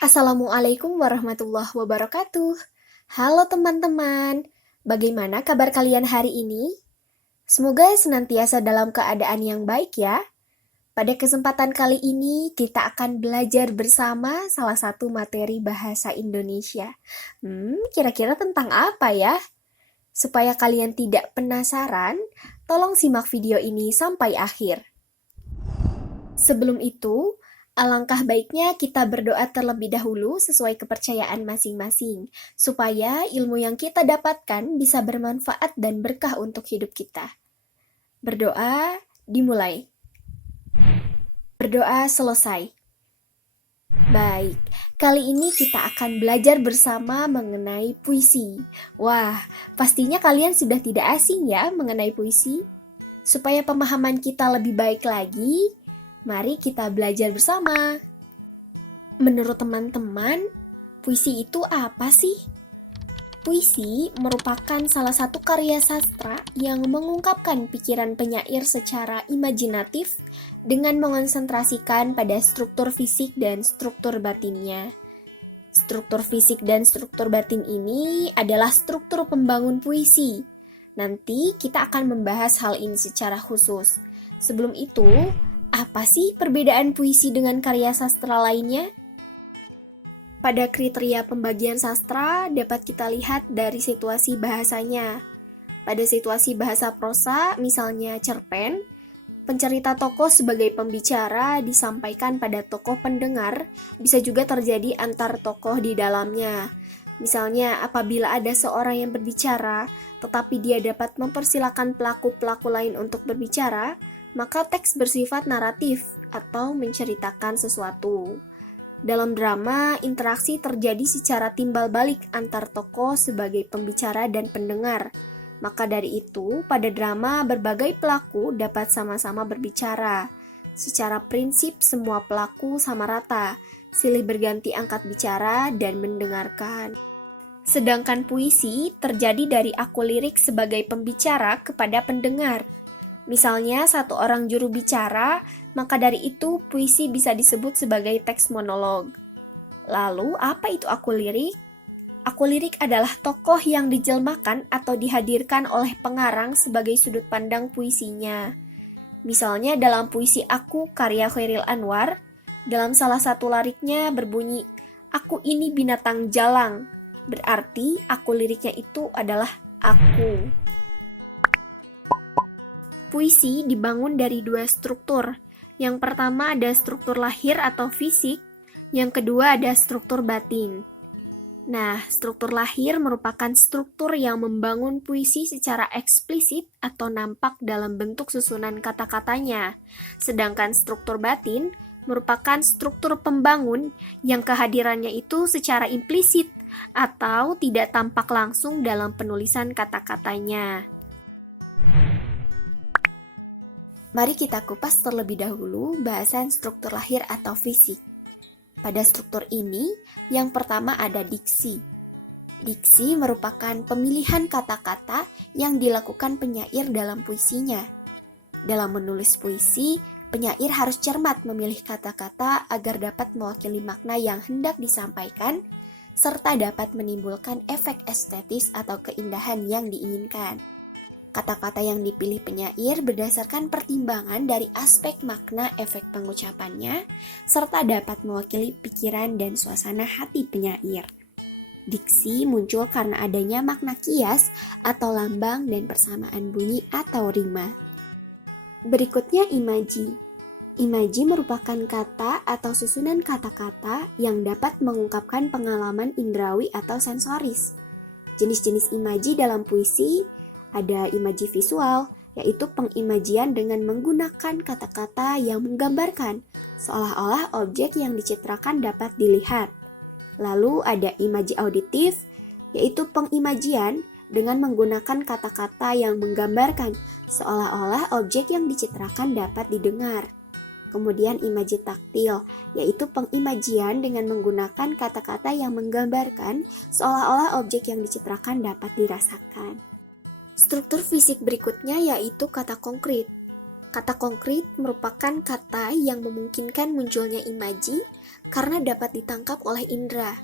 Assalamualaikum warahmatullahi wabarakatuh. Halo teman-teman, bagaimana kabar kalian hari ini? Semoga senantiasa dalam keadaan yang baik ya. Pada kesempatan kali ini kita akan belajar bersama salah satu materi bahasa Indonesia. Kira-kira tentang apa ya? Supaya kalian tidak penasaran, tolong simak video ini sampai akhir. Sebelum itu, alangkah baiknya kita berdoa terlebih dahulu sesuai kepercayaan masing-masing, supaya ilmu yang kita dapatkan bisa bermanfaat dan berkah untuk hidup kita. Berdoa dimulai. Berdoa selesai. Baik, kali ini kita akan belajar bersama mengenai puisi. Wah, pastinya kalian sudah tidak asing ya mengenai puisi. Supaya pemahaman kita lebih baik lagi, mari kita belajar bersama. Menurut teman-teman, puisi itu apa sih? Puisi merupakan salah satu karya sastra yang mengungkapkan pikiran penyair secara imajinatif dengan mengonsentrasikan pada struktur fisik dan struktur batinnya. Struktur fisik dan struktur batin ini adalah struktur pembangun puisi. Nanti kita akan membahas hal ini secara khusus. Sebelum itu, apa sih perbedaan puisi dengan karya sastra lainnya? Pada kriteria pembagian sastra dapat kita lihat dari situasi bahasanya. Pada situasi bahasa prosa, misalnya cerpen, pencerita tokoh sebagai pembicara disampaikan pada tokoh pendengar, bisa juga terjadi antar tokoh di dalamnya. Misalnya, apabila ada seorang yang berbicara, tetapi dia dapat mempersilahkan pelaku-pelaku lain untuk berbicara, maka teks bersifat naratif atau menceritakan sesuatu. Dalam drama, interaksi terjadi secara timbal balik antar tokoh sebagai pembicara dan pendengar. Maka dari itu, pada drama berbagai pelaku dapat sama-sama berbicara. Secara prinsip semua pelaku sama rata, silih berganti angkat bicara dan mendengarkan. Sedangkan puisi terjadi dari aku lirik sebagai pembicara kepada pendengar. Misalnya satu orang juru bicara, maka dari itu puisi bisa disebut sebagai teks monolog. Lalu, apa itu aku lirik? Aku lirik adalah tokoh yang dijelmakan atau dihadirkan oleh pengarang sebagai sudut pandang puisinya. Misalnya dalam puisi Aku karya Chairil Anwar, dalam salah satu liriknya berbunyi, "Aku ini binatang jalang." Berarti aku liriknya itu adalah aku. Puisi dibangun dari dua struktur. Yang pertama ada struktur lahir atau fisik, yang kedua ada struktur batin. Nah, struktur lahir merupakan struktur yang membangun puisi secara eksplisit atau nampak dalam bentuk susunan kata-katanya. Sedangkan struktur batin merupakan struktur pembangun yang kehadirannya itu secara implisit atau tidak tampak langsung dalam penulisan kata-katanya. Mari kita kupas terlebih dahulu bahasan struktur lahir atau fisik. Pada struktur ini, yang pertama ada diksi. Diksi merupakan pemilihan kata-kata yang dilakukan penyair dalam puisinya. Dalam menulis puisi, penyair harus cermat memilih kata-kata agar dapat mewakili makna yang hendak disampaikan, serta dapat menimbulkan efek estetis atau keindahan yang diinginkan. Kata-kata yang dipilih penyair berdasarkan pertimbangan dari aspek makna efek pengucapannya, serta dapat mewakili pikiran dan suasana hati penyair. Diksi muncul karena adanya makna kias atau lambang dan persamaan bunyi atau rima. Berikutnya imaji. Imaji merupakan kata atau susunan kata-kata yang dapat mengungkapkan pengalaman indrawi atau sensoris. Jenis-jenis imaji dalam puisi ada imaji visual, yaitu pengimajian dengan menggunakan kata-kata yang menggambarkan, seolah-olah objek yang dicitrakan dapat dilihat. Lalu ada imaji auditif, yaitu pengimajian dengan menggunakan kata-kata yang menggambarkan, seolah-olah objek yang dicitrakan dapat didengar. Kemudian imaji taktil, yaitu pengimajian dengan menggunakan kata-kata yang menggambarkan, seolah-olah objek yang dicitrakan dapat dirasakan. Struktur fisik berikutnya yaitu kata konkret. Kata konkret merupakan kata yang memungkinkan munculnya imaji karena dapat ditangkap oleh indera.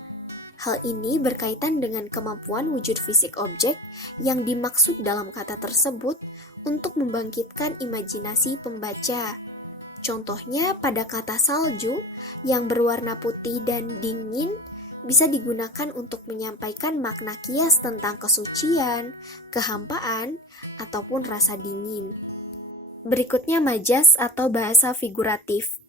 Hal ini berkaitan dengan kemampuan wujud fisik objek yang dimaksud dalam kata tersebut untuk membangkitkan imajinasi pembaca. Contohnya pada kata salju yang berwarna putih dan dingin bisa digunakan untuk menyampaikan makna kias tentang kesucian, kehampaan, ataupun rasa dingin. Berikutnya majas atau bahasa figuratif.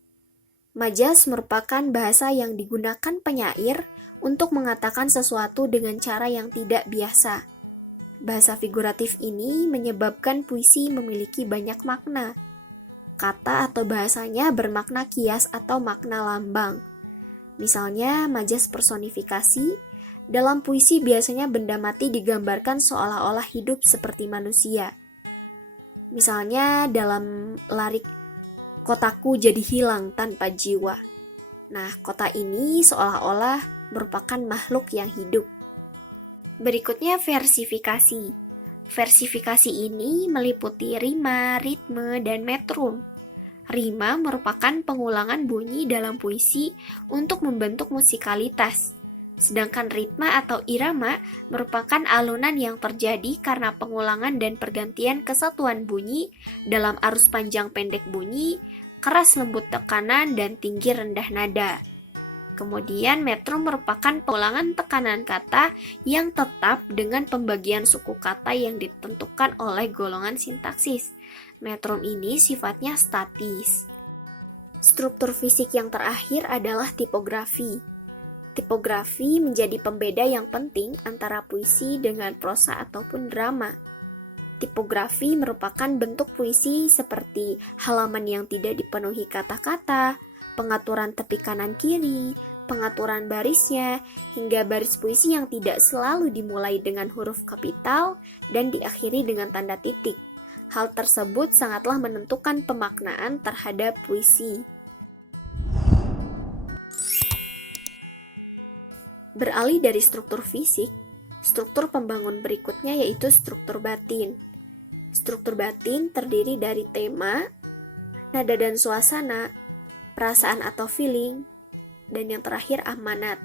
Majas merupakan bahasa yang digunakan penyair untuk mengatakan sesuatu dengan cara yang tidak biasa. Bahasa figuratif ini menyebabkan puisi memiliki banyak makna. Kata atau bahasanya bermakna kias atau makna lambang. Misalnya, majas personifikasi. Dalam puisi biasanya benda mati digambarkan seolah-olah hidup seperti manusia. Misalnya dalam larik kotaku jadi hilang tanpa jiwa. Nah, kota ini seolah-olah merupakan makhluk yang hidup. Berikutnya versifikasi. Versifikasi ini meliputi rima, ritme, dan metrum. Rima merupakan pengulangan bunyi dalam puisi untuk membentuk musikalitas. Sedangkan ritma atau irama merupakan alunan yang terjadi karena pengulangan dan pergantian kesatuan bunyi dalam arus panjang pendek bunyi, keras lembut tekanan, dan tinggi rendah nada. Kemudian metrum merupakan pengulangan tekanan kata yang tetap dengan pembagian suku kata yang ditentukan oleh golongan sintaksis. Metrum ini sifatnya statis. Struktur fisik yang terakhir adalah tipografi. Tipografi menjadi pembeda yang penting antara puisi dengan prosa ataupun drama. Tipografi merupakan bentuk puisi seperti halaman yang tidak dipenuhi kata-kata, pengaturan tepi kanan kiri, pengaturan barisnya, hingga baris puisi yang tidak selalu dimulai dengan huruf kapital dan diakhiri dengan tanda titik. Hal tersebut sangatlah menentukan pemaknaan terhadap puisi. Beralih dari struktur fisik, struktur pembangun berikutnya yaitu struktur batin. Struktur batin terdiri dari tema, nada dan suasana, perasaan atau feeling, dan yang terakhir amanat.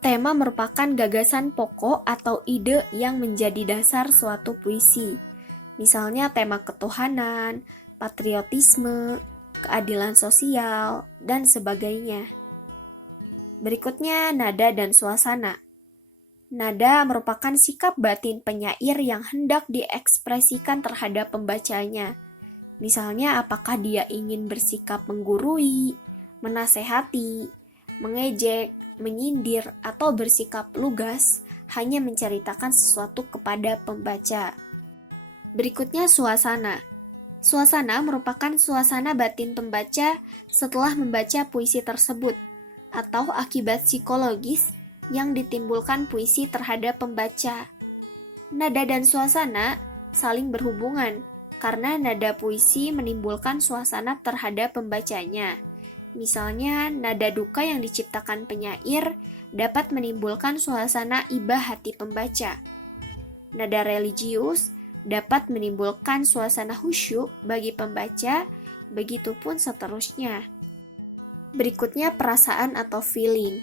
Tema merupakan gagasan pokok atau ide yang menjadi dasar suatu puisi. Misalnya tema ketuhanan, patriotisme, keadilan sosial, dan sebagainya. Berikutnya nada dan suasana. Nada merupakan sikap batin penyair yang hendak diekspresikan terhadap pembacanya. Misalnya apakah dia ingin bersikap menggurui, menasehati, mengejek, menyindir, atau bersikap lugas hanya menceritakan sesuatu kepada pembaca. Berikutnya suasana. Suasana merupakan suasana batin pembaca setelah membaca puisi tersebut, atau akibat psikologis yang ditimbulkan puisi terhadap pembaca. Nada dan suasana saling berhubungan, karena nada puisi menimbulkan suasana terhadap pembacanya. Misalnya, nada duka yang diciptakan penyair dapat menimbulkan suasana iba hati pembaca. Nada religius dapat menimbulkan suasana khusyuk bagi pembaca, begitupun seterusnya. Berikutnya perasaan atau feeling.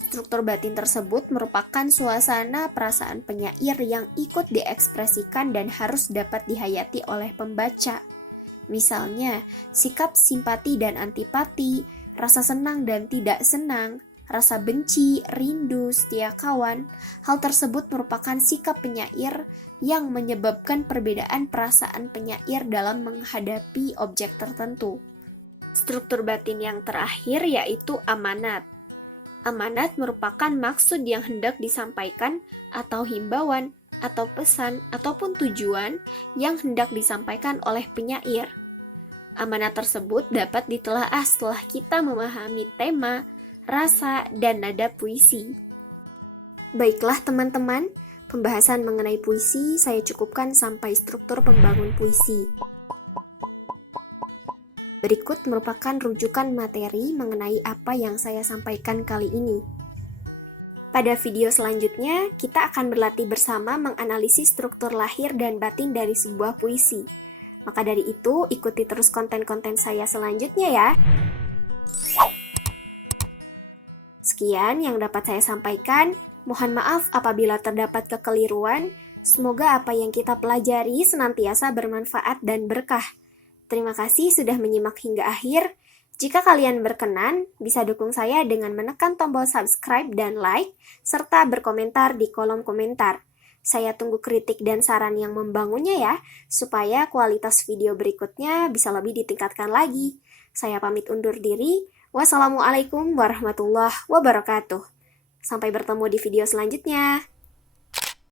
Struktur batin tersebut merupakan suasana perasaan penyair yang ikut diekspresikan dan harus dapat dihayati oleh pembaca. Misalnya, sikap simpati dan antipati, rasa senang dan tidak senang, rasa benci, rindu, setia kawan. Hal tersebut merupakan sikap penyair yang menyebabkan perbedaan perasaan penyair dalam menghadapi objek tertentu. Struktur batin yang terakhir yaitu amanat. Amanat merupakan maksud yang hendak disampaikan atau himbauan atau pesan ataupun tujuan yang hendak disampaikan oleh penyair. Amanat tersebut dapat ditelaah setelah kita memahami tema, rasa, dan nada puisi. Baiklah teman-teman, pembahasan mengenai puisi saya cukupkan sampai struktur pembangun puisi. Berikut merupakan rujukan materi mengenai apa yang saya sampaikan kali ini. Pada video selanjutnya, kita akan berlatih bersama menganalisis struktur lahir dan batin dari sebuah puisi. Maka dari itu, ikuti terus konten-konten saya selanjutnya ya. Sekian yang dapat saya sampaikan. Mohon maaf apabila terdapat kekeliruan. Semoga apa yang kita pelajari senantiasa bermanfaat dan berkah. Terima kasih sudah menyimak hingga akhir. Jika kalian berkenan, bisa dukung saya dengan menekan tombol subscribe dan like, serta berkomentar di kolom komentar. Saya tunggu kritik dan saran yang membangunnya ya, supaya kualitas video berikutnya bisa lebih ditingkatkan lagi. Saya pamit undur diri. Wassalamualaikum warahmatullahi wabarakatuh. Sampai bertemu di video selanjutnya.